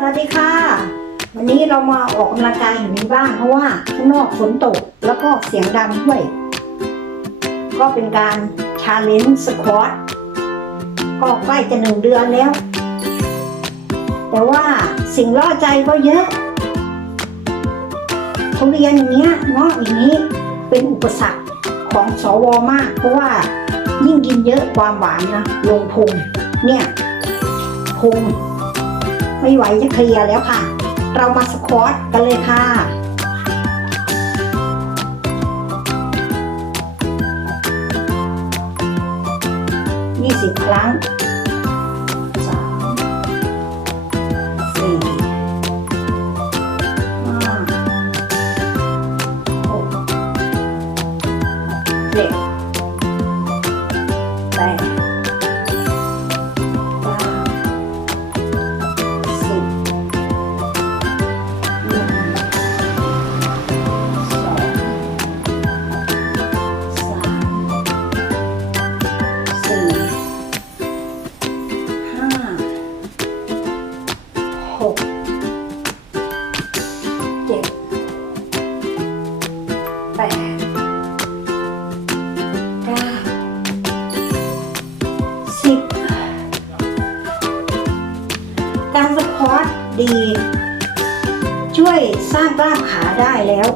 สวัสดีค่ะ วันนี้เรามาออกกำลังกายอยู่ในบ้านเพราะว่าข้างนอกฝนตกแล้วก็เสียงดังด้วย ก็เป็นการชาเลนจ์สควอตก็ใกล้จะหนึ่งเดือนแล้ว แต่ว่าสิ่งล่อใจก็เยอะทุเรียนอย่างเงี้ยเงาะอย่างนี้เป็นอุปสรรคของสวมาก เพราะว่ายิ่งกินเยอะความหวานนะลงพุงเนี่ยพุง ไม่ไหวจะเคลียร์แล้วค่ะ เรามาสควอตกันเลยค่ะยี่สิบครั้ง การสควอตดี ช่วยสร้างกล้ามขาได้แล้ว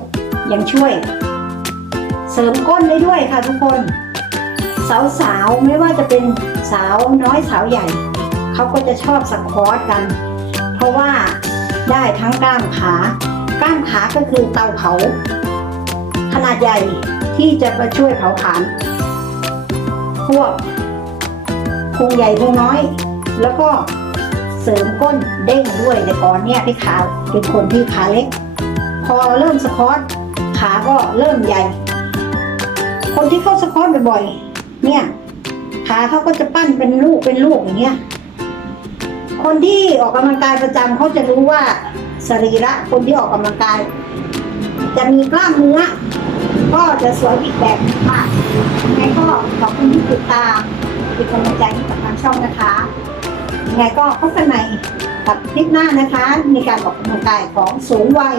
ยังช่วย เสริมก้นได้ด้วยค่ะทุกคน สาวๆไม่ว่าจะเป็นสาวน้อยสาวใหญ่ เขาก็จะชอบสควอตกัน เพราะว่าได้ทั้งกล้ามขากล้ามขาก็คือเตาเผา ขนาดใหญ่ที่จะมาช่วยเผาผลาญพวกพุงใหญ่พุงน้อย แล้วก็ เสริมก้นเด้งด้วยแต่ก่อนเนี่ยพี่ขาเป็นคนที่ขาเล็ก พอเริ่มสควอตขาก็เริ่มใหญ่ คนที่เข้าสควอตบ่อยๆเนี่ยขาเขาก็จะปั้นเป็นลูกเป็นลูกอย่างเงี้ยคนที่ออกกำลังกายประจำเขาจะรู้ว่าสรีระคนที่ออกกำลังกาย จะมีกล้ามเนื้อก็จะสวยอีกแบบค่ะยังไงก็ขอบคุณที่ติดตามเป็นกำลังใจให้กับทางช่องนะคะ ยังไงก็พบกันใหม่กับคลิปหน้านะคะ ในการออกกำลังกายของสูงวัย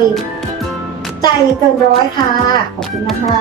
ใจเกินร้อยค่ะ ขอบคุณนะคะ